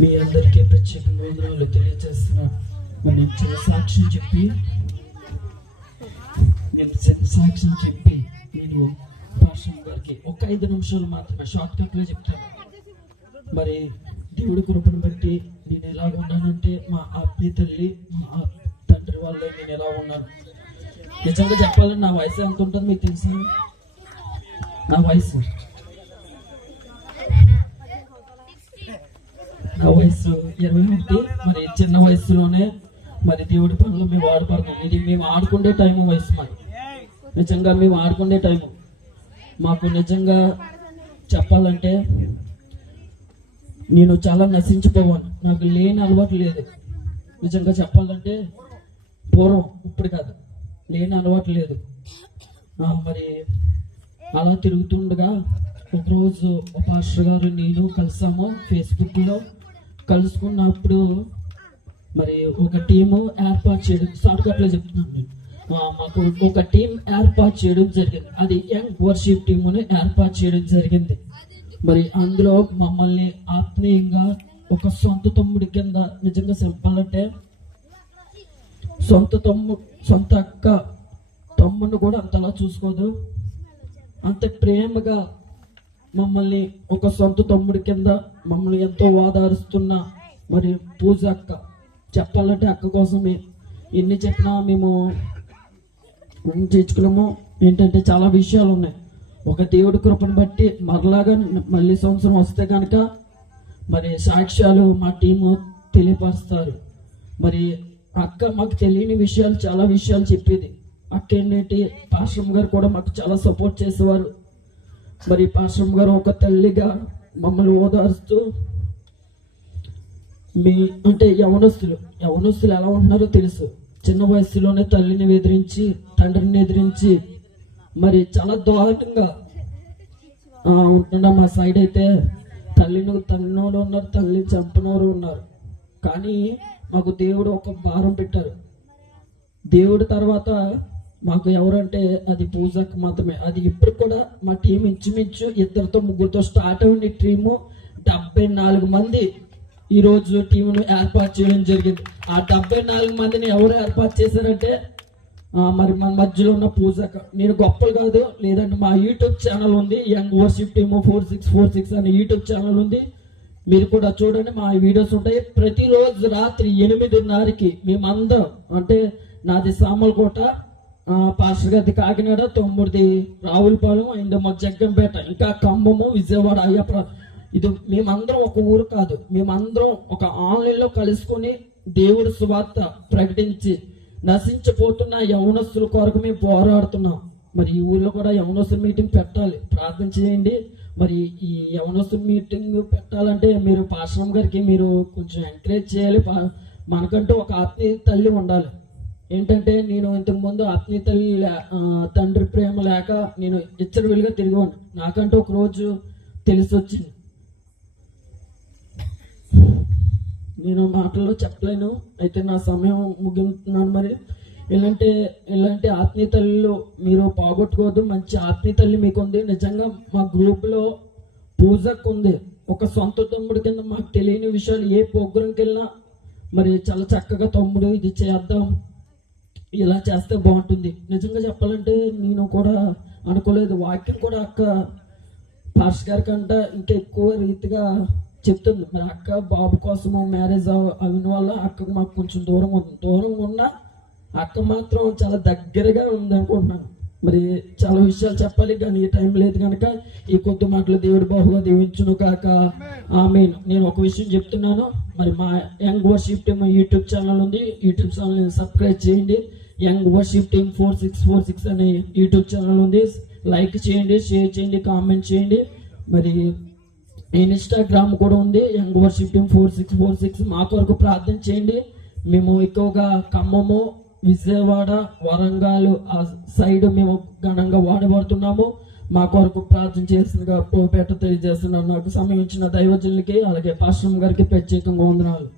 మీ అందరికీ ప్రత్యేకంగా వందనాలు తెలియజేస్తున్నాను. నేను చిన్న సాక్ష్యం చెప్పి నేను పాస్టర్ గారికి ఒక 5 నిమిషాలు మాత్రమే షార్ట్ కట్లో చెప్తాను. మరి దేవుడి కృపను బట్టి నేను ఎలా ఉన్నానంటే మా ఆత్మీయ తల్లి మా తండ్రి వల్ల నేను ఎలా ఉన్నాను. నిజంగా చెప్పాలని నా వయసు ఎంత ఉంటుంది మీకు తెలుసా? నా వయసు 21. మరి చిన్న వయసులోనే మరి దేవుడి పనులు మేము వాడుపడతాం. ఇది మేము ఆడుకునే టైము వయసు మరి నిజంగా మేము ఆడుకునే టైము. మాకు నిజంగా చెప్పాలంటే నేను చాలా నశించిపోవాను. నాకు లేని అలవాటు లేదు. నిజంగా చెప్పాలంటే పూర్వం ఇప్పుడు కాదు, లేని అలవాటు లేదు. మరి అలా తిరుగుతుండగా ఒకరోజు ఒక పాస్టర్ గారు నేను కలిసాము ఫేస్బుక్లో. కలుసుకున్నప్పుడు మరి ఒక టీము ఏర్పాటు చేయడం, షార్ట్ కట్లో చెప్తున్నాను నేను, మాకు ఒక టీం ఏర్పాటు చేయడం జరిగింది. అది యంగ్ వర్షిప్ టీముని ఏర్పాటు చేయడం జరిగింది. మరి అందులో మమ్మల్ని ఆత్మీయంగా ఒక సొంత తమ్ముడి కింద, నిజంగా చెప్పాలంటే సొంత అక్క తమ్ముడిని కూడా అంతలా చూసుకోదు, అంత ప్రేమగా మమ్మల్ని ఒక సొంత తమ్ముడి కింద మమ్మల్ని ఎంతో ఓదారుస్తున్న మరి పూజ అక్క. చెప్పాలంటే అక్క కోసమే ఎన్ని చెప్పినా మేము చేర్చుకున్నాము. ఏంటంటే చాలా విషయాలు ఉన్నాయి. ఒక దేవుడి కృపను బట్టి మళ్ళీ సంవత్సరం వస్తే కనుక మరి సాక్ష్యాలు మా టీము తెలియపరుస్తారు. మరి అక్క మాకు తెలియని విషయాలు, చాలా విషయాలు చెప్పేది. అక్క ఏంటంటే పాస్టర్ గారు కూడా మాకు చాలా సపోర్ట్ చేసేవారు. మరి పాస్టర్ గారు ఒక తల్లిగా మమ్మల్ని ఓదారుస్తూ, అంటే యవనస్తులు ఎలా ఉంటున్నారో తెలుసు. చిన్న వయసులోనే తల్లిని ఎదిరించి, తండ్రిని ఎదిరించి మరి చాలా దారుణంగా ఉంటున్నాం. మా సైడ్ అయితే తల్లినోళ్ళు ఉన్నారు, తల్లిని చంపినవారు ఉన్నారు. కానీ మాకు దేవుడు ఒక భారం పెట్టారు. దేవుడి తర్వాత మాకు ఎవరంటే అది పూజకు మాత్రమే. అది ఇప్పుడు కూడా మా టీం ఇంచుమించు 2 3 స్టార్ట్ అయిన టీము 74 మంది ఈరోజు టీమును ఏర్పాటు చేయడం జరిగింది. ఆ 74 మందిని ఎవరు ఏర్పాటు చేశారంటే మరి మన మధ్యలో ఉన్న పూజక. నేను గొప్పలు కాదు, లేదంటే మా యూట్యూబ్ ఛానల్ ఉంది, యంగ్ వర్షిప్ టీము 4646 అనే యూట్యూబ్ ఛానల్ ఉంది. మీరు కూడా చూడండి, మా వీడియోస్ ఉంటాయి. ప్రతిరోజు రాత్రి 8:30కి మేమందరం, అంటే నాది సామలకోట, పాస్టర్ గారి కాకినాడ, 9ది రావులపాలెం, 5 జగ్గంపేట, ఇంకా ఖమ్మము, విజయవాడ, అయ్యప్ప. ఇది మేమందరం ఒక ఊరు కాదు, మేమందరం ఒక ఆన్లైన్లో కలుసుకొని దేవుడి సువార్త ప్రకటించి నశించిపోతున్న యవనస్తుల కొరకు మేము పోరాడుతున్నాం. మరి ఈ ఊర్లో కూడా యవనస్తుల మీటింగ్ పెట్టాలి, ప్రార్థన చేయండి. మరి ఈ యవనస్తుల మీటింగ్ పెట్టాలంటే మీరు పాస్టర్ గారికి మీరు కొంచెం ఎంకరేజ్ చేయాలి. మనకంటూ ఒక ఆత్మీయ తల్లి ఉండాలి. ఏంటంటే నేను ఇంతకుముందు ఆత్మీయ తల్లి తండ్రి ప్రేమ లేక నేను ఇచ్చరవిలుగా తిరిగాను. నాకంటూ ఒక రోజు తెలిసి వచ్చింది. నేను మాటల్లో చెప్పలేను, అయితే నా సమయం ముగిస్తున్నాను. మరి ఇలాంటి ఆత్మీయ తల్లిలో మీరు పోగొట్టుకోవద్దు. మంచి ఆత్మీయ తల్లి మీకు ఉంది. నిజంగా మా గ్రూప్లో పూజకు ఉంది. ఒక సొంత తమ్ముడి కింద మాకు తెలియని విషయాలు ఏ ప్రోగ్రాంకి వెళ్ళినా మరి చాలా చక్కగా తమ్ముడు ఇది చేద్దాం, ఇలా చేస్తే బాగుంటుంది. నిజంగా చెప్పాలంటే నేను కూడా అనుకోలేదు. వాక్యం కూడా అక్క పాస్టర్ గారి కంటే ఇంకా ఎక్కువ రీతిగా చెప్తుంది. మరి అక్క బాబు కోసము మ్యారేజ్ అయిన వల్ల అక్కకు మాకు కొంచెం దూరం ఉన్నా అక్క మాత్రం చాలా దగ్గరగా ఉంది అనుకుంటున్నాను. మరి చాలా విషయాలు చెప్పాలి కానీ ఈ టైం లేదు కనుక ఈ కొద్ది మాటలు దేవుడు బహుగా దీవించును కాక ఆమేన్. నేను ఒక విషయం చెప్తున్నాను. మరి మా young worship team YouTube channel ఉంది, యూట్యూబ్ ఛానల్ సబ్స్క్రైబ్ చేయండి. యంగ్ వర్షిప్ టీమ్ 4646 అనే యూట్యూబ్ ఛానల్ ఉంది. లైక్ చేయండి, షేర్ చేయండి, కామెంట్ చేయండి. మరి ఇన్స్టాగ్రామ్ కూడా ఉంది, యంగ్ వర్షిప్ టీమ్ 4646. మా కొరకు ప్రార్థన చేయండి. మేము ఎక్కువగా ఖమ్మము, విజయవాడ, వరంగల్ ఆ సైడ్ మేము ఘనంగా వాడబడుతున్నాము. మా కొరకు ప్రార్థన చేస్తుండగా ప్రోపేట తెలియజేస్తున్నాను. నాకు సమయం ఇచ్చిన దైవజనులకి అలాగే పాస్టర్ గారికి ప్రత్యేకంగా వందనాలు.